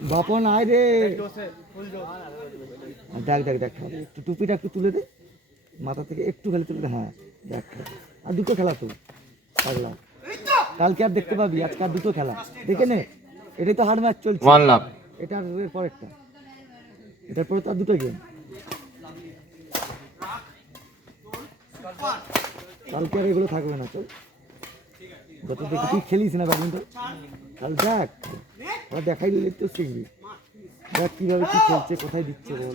বাপন আয় রে, দেখ দেখ দেখ, একটু টুপিটা একটু তুলে দে মাথা থেকে, একটু খালি তুলে দে। হ্যাঁ দেখ, আর দুটো খেলা তো পাগলা, কালকে আর দেখতে পাবি, আজকে আর দুটো খেলা দেখে নে। এটাই তো হার ম্যাচ চলছে, এটার পরেরটা, এটার পরে তো আর দুটো গেম। কালকে আর এগুলো থাকবে না, চল যত দেখি তুই খেলিস না ব্যাডমিন্টন, কাল দেখ আর দেখাই দিলে তো শিখবি। দেখ কিভাবে কি খেলছে, কোথায় দিচ্ছে বল।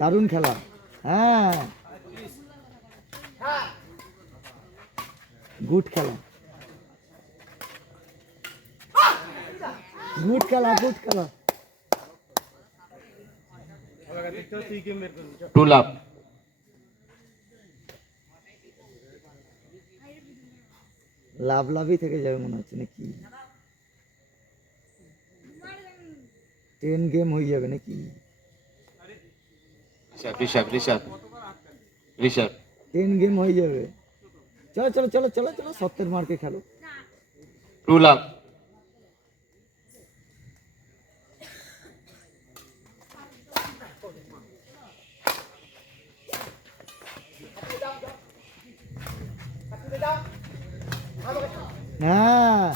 দারুণ খেলা। হ্যাঁ গুড খেলা, গুড খেলা, গুড খেলা। টু লাভ। লাভ লাভই থেকে যাবে মনে হচ্ছে নাকি, 10 গেম হয়ে যাবে নাকি, ঋষভ ঋষভ ঋষভ 10 গেম হয়ে যাবে। চলো চলো চলো চলো চলো, সত্যের মার্কে খেলো। টু লাভ। হ্যাঁ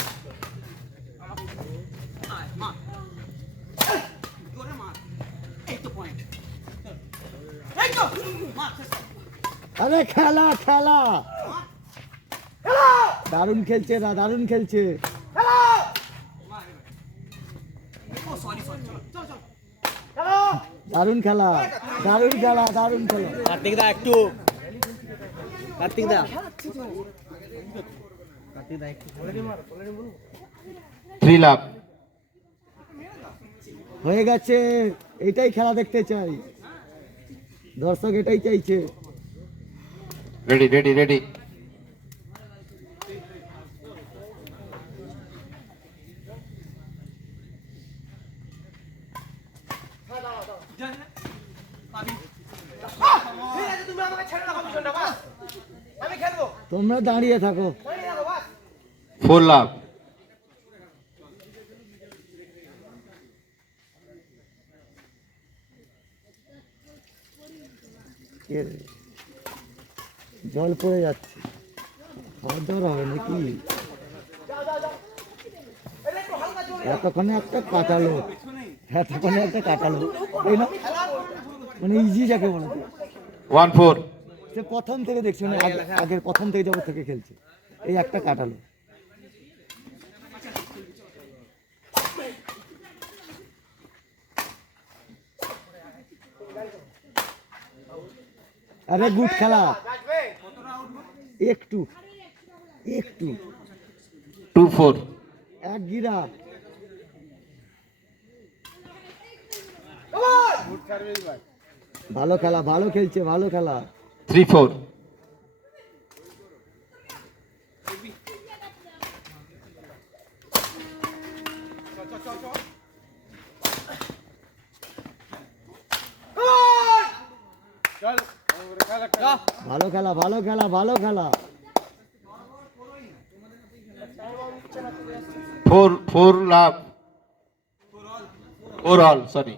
আরে খেলা খেলা, দারুণ খেলছে না, দারুণ খেলছে। দারুণ খেলা, দারুণ খেলা, দারুণ খেলা। কার্তিক দা একটু, কার্তিক দা থ্রি লাভ। হয়ে গেছে, এটাই খেলা দেখতে চাই, দর্শক এটাই চাইছে। Ready ready ready. তোমরা দাঁড়িয়ে থাকো। ফোর লাভ। জল পড়ে যাচ্ছে, খাবার দাবার হবে নাকি? এতক্ষণে একটা কাটালো, এতক্ষণে একটা কাটালো, তাই না? মানে ইজি যাকে বলে, 1-4। সে প্রথম থেকে দেখছি, মানে আগের প্রথম থেকে জগৎ থেকে খেলছে, এই একটা কাটালো। আরে গুড খেলা, একটু একটু 2-4। এক গিরা। ভালো খেলা, ভালো খেলছে, ভালো খেলা। 3-4। ভালো খেলা, ভালো খেলা, ভালো খেলা। 4 লাভ। 4 all, sorry.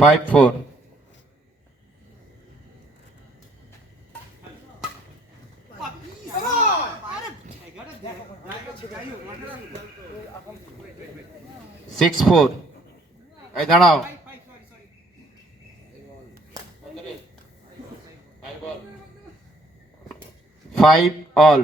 Five four. Six four. এই দাঁড়াও। Five all.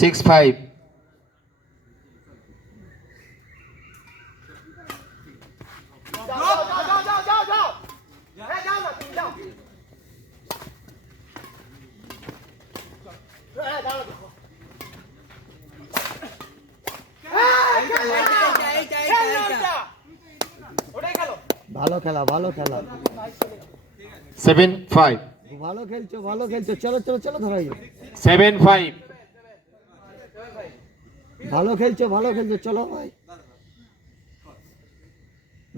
Six five. ভালো খেলা, ভালো খেলা, 7-5, ভালো খেলছো, ভালো খেলছো। চলো চলো চলো, ধরাই 7-5, ভালো খেলছো, ভালো খেলছো। চলো ভাই,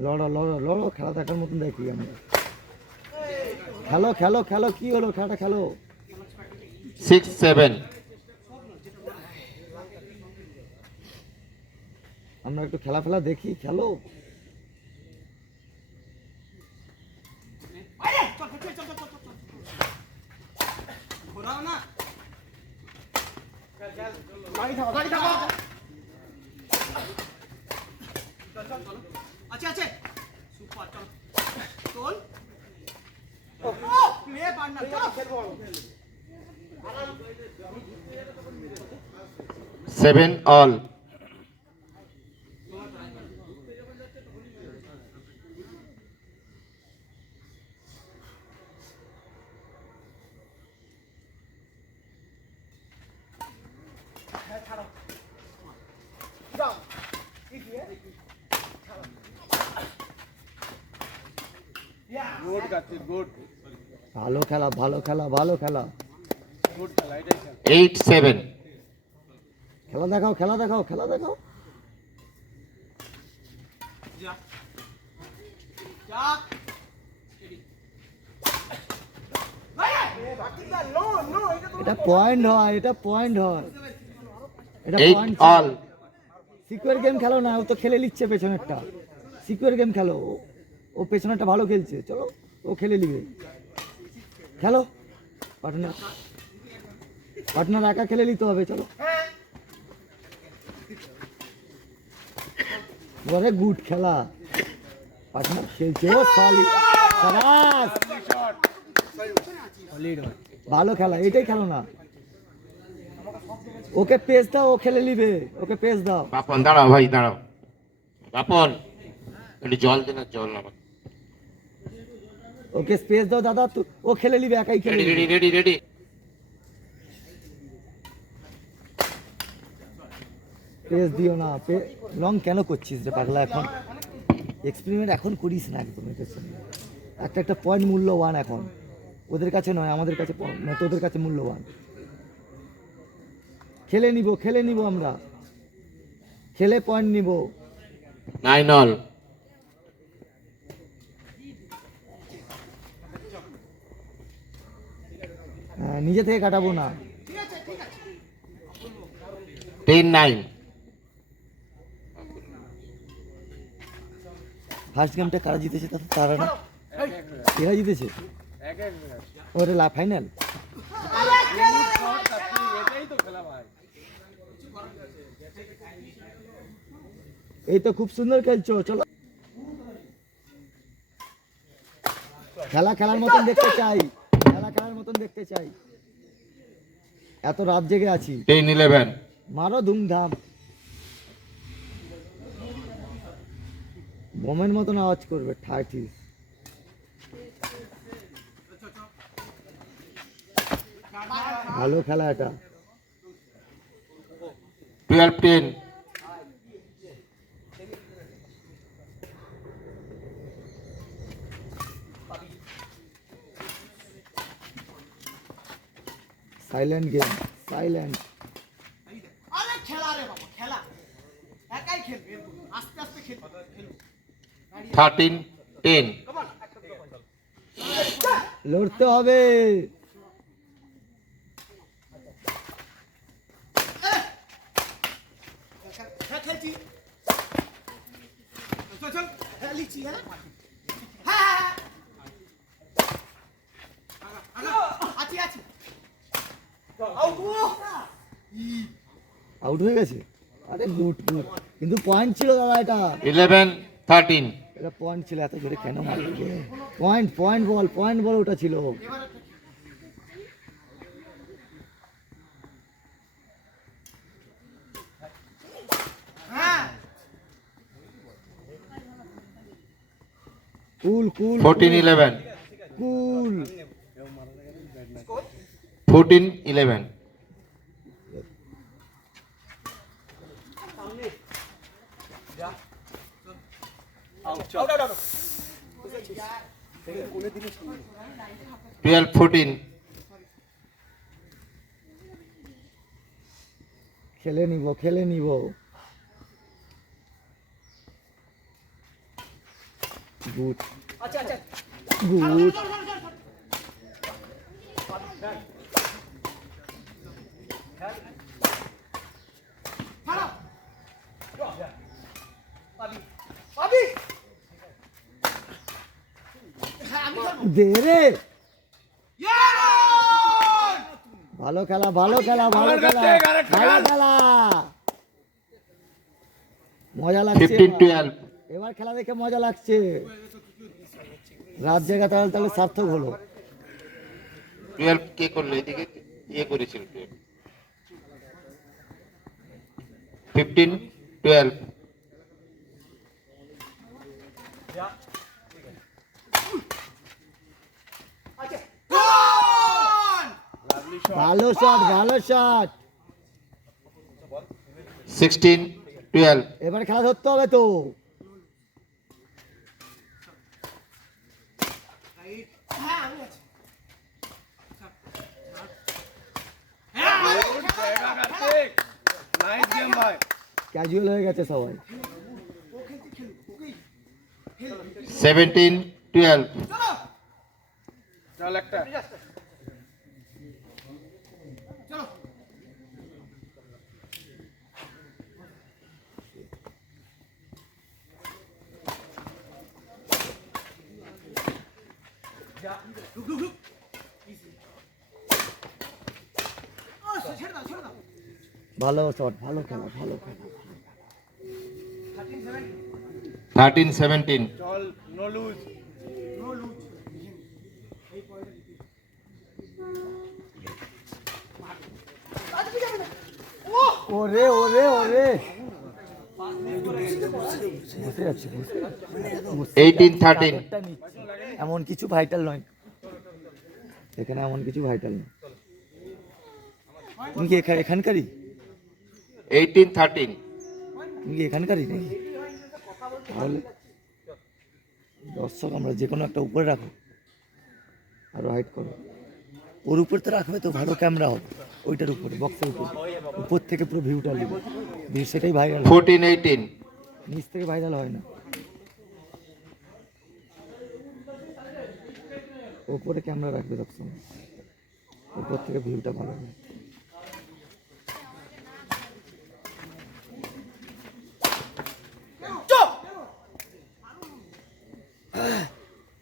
লড়ো লড়ো লড়ো, খেলা দেখার মতন দেখি আমরা। খেলো খেলো খেলো, কি হলো, খেলাটা খেলো। 6-7, আমরা একটু খেলা ফেলা দেখি, খেলো। আছে আছে সুপার চল চল ও প্লে পার্টনার চল খেলবো 7 all, যাও ঠিক আছে গুড গাছে গুড ভালো খেলা, ভালো খেলা, ভালো খেলা। গুড খেলা এটাই খেলা 8-7, খেলা দেখাও, খেলা দেখাও, খেলা দেখাও। যা যা নো নো এটা পয়েন্ট হয়, এটা পয়েন্ট হয়, এটা 8 পয়েন্ট। all, সিকিউর গেম খেলো না, ও তো খেলে নিচ্ছে পেছনেরটা। সিকিউর গেম খেলো, ও পেছনেরটা ভালো খেলছে, চলো ও খেলে নিবে। খেলো পার্টনার, পার্টনার একা খেলে নিতে হবে, চলো। বলে গুড খেলা, পার্টনার খেলছে, ও সলিড, সাবাস, ভালো খেলা, এটাই খেলো না। ওকে পেস দাও, ও খেলে নিবে, ওকে পেস দাও। বাপন দাঁড়াও ভাই দাঁড়াও, বাপন একটু জল দে না, জল আমার। ওকে স্পেস দাও দাদা, ও খেলে নিবে, একাই খেলে রেডি নিবে। রেডি রেডি রেডি, পেস দিও না, লং কেন করছিস রে পাগলা? এখন এক্সপেরিমেন্ট এখন করিস না একদম এটার সঙ্গে। একটা একটা পয়েন্ট মূল্যবান এখন, ওদের কাছে নয়, আমাদের কাছে, তোদের কাছে মূল্যবান। খেলে নিব, খেলে নিব, আমরা খেলে পয়েন্ট নিব। 9 all, নিজে থেকে কাটাবো না। 10-9, ফার্স্ট গেমটা কারা জিতেছে? তারা না, এরা জিতেছে। ওরে ফাইনাল। এটাই তো খেলা ভাই এই তো খুব সুন্দর খেলছো, চলো। খেলা খেলার মতন দেখতে চাই, খেলা খেলার মতন দেখতে চাই। এত রাত জেগে আছি, 10-11, মারো ধুমধাম, বোমের মতন আওয়াজ করবে, ঠাঠিস। ভালো খেলা এটা। 12-10, সাইলেন্ট গেম, সাইলেন্ট। আরে খেলা রে বাবা খেলা একাই খেলবে আস্তে আস্তে খেলবে 13-10, লড়তে হবে। খেলছি চল চল খেলিছি হ্যাঁ আছি আছি আউট হয়ে গেছে, আরে গুড গুড, কিন্তু পয়েন্ট ছিল দাদা, এটা 11-13, এটা পয়েন্ট ছিল। এত জোরে কেন মারলি? পয়েন্ট, পয়েন্ট বল, পয়েন্ট বল, ওটা ছিল। হ্যাঁ কুল কুল 14-11, কুল। 14-11, আউট আউট আউট 12-14, খেলে নিব গুড আচ্ছা আচ্ছা গুড ছাড়ো পাবি পাবি হ্যাঁ আমি ধরবো দে রে ইয়ার ভালো খেলা ভালো খেলা ভালো খেলা ভালো খেলা মজা লাগছে 15-12, এবার খেলা দেখে মজা লাগছে রাত জায়গা তাহলে সার্থক হলো 12 কে করলো এদিকে ইয়ে করেছিল 15-12, আচ্ছা ভালো শট 16-12, এবার খেলা ধরতে হবে তো হ্যাঁ আমি আছি ক্যাজুয়াল হয়ে গেছে সবাই 17-12, চলো ভালো শট ভালো খেলা 13-17, ওরে বসে আছি 18-13, এমন কিছু ভাইটাল নয় এখানে এমন কিছু ভাইটাল নয় তুমি কি এখানকারই 18-13, তুমি কি এখানকারই নাকি তাহলে দর্শক আমরা যে কোনো একটা উপরে রাখো আরো হাইট করো ওর উপর তো রাখবে তো ভালো ক্যামেরা হবে ওইটার উপরে বক্সের উপর থেকে পুরো ভিউটা নেবে সেটাই ভাইরাল 14-18, নিচ থেকে ভাইরাল হয় না উপরে ক্যামেরা রাখবে সবসময় উপর থেকে ভিউটা ভালো হবে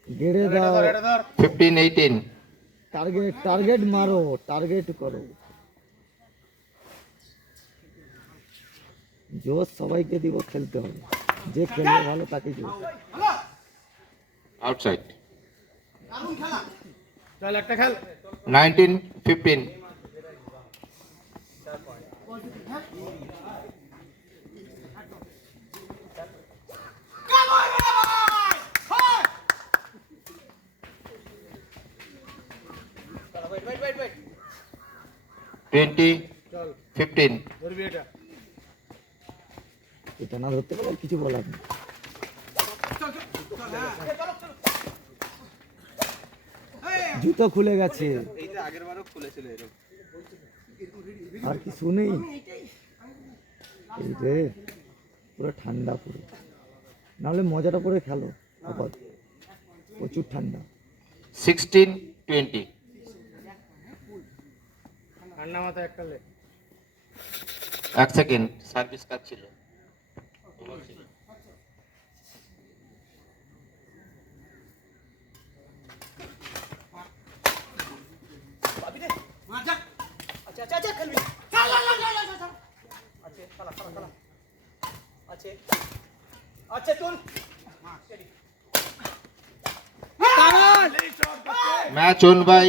গেড়ে দাও 15-18, টার্গেট মারো টার্গেট করো জোশ সবাইকে দিব খেলতে হবে যে খেলবে ভালো তাকে জোশ outside, দারুণ খেলা 19-15, wait. 20-15, এটা না ধরতে পারলে আর কিছু বলার নেই জুতো খুলে গেছে আর কিছু নেই এই রে পুরো ঠান্ডা পুরো নাহলে মজাটা করে খেলো আপাতত প্রচুর ঠান্ডা 16-20, এক সেকেন্ড সার্ভিস কাজ ছিল আচ্ছা খেলবি আচ্ছা তুল ম্যাচ ওন বাই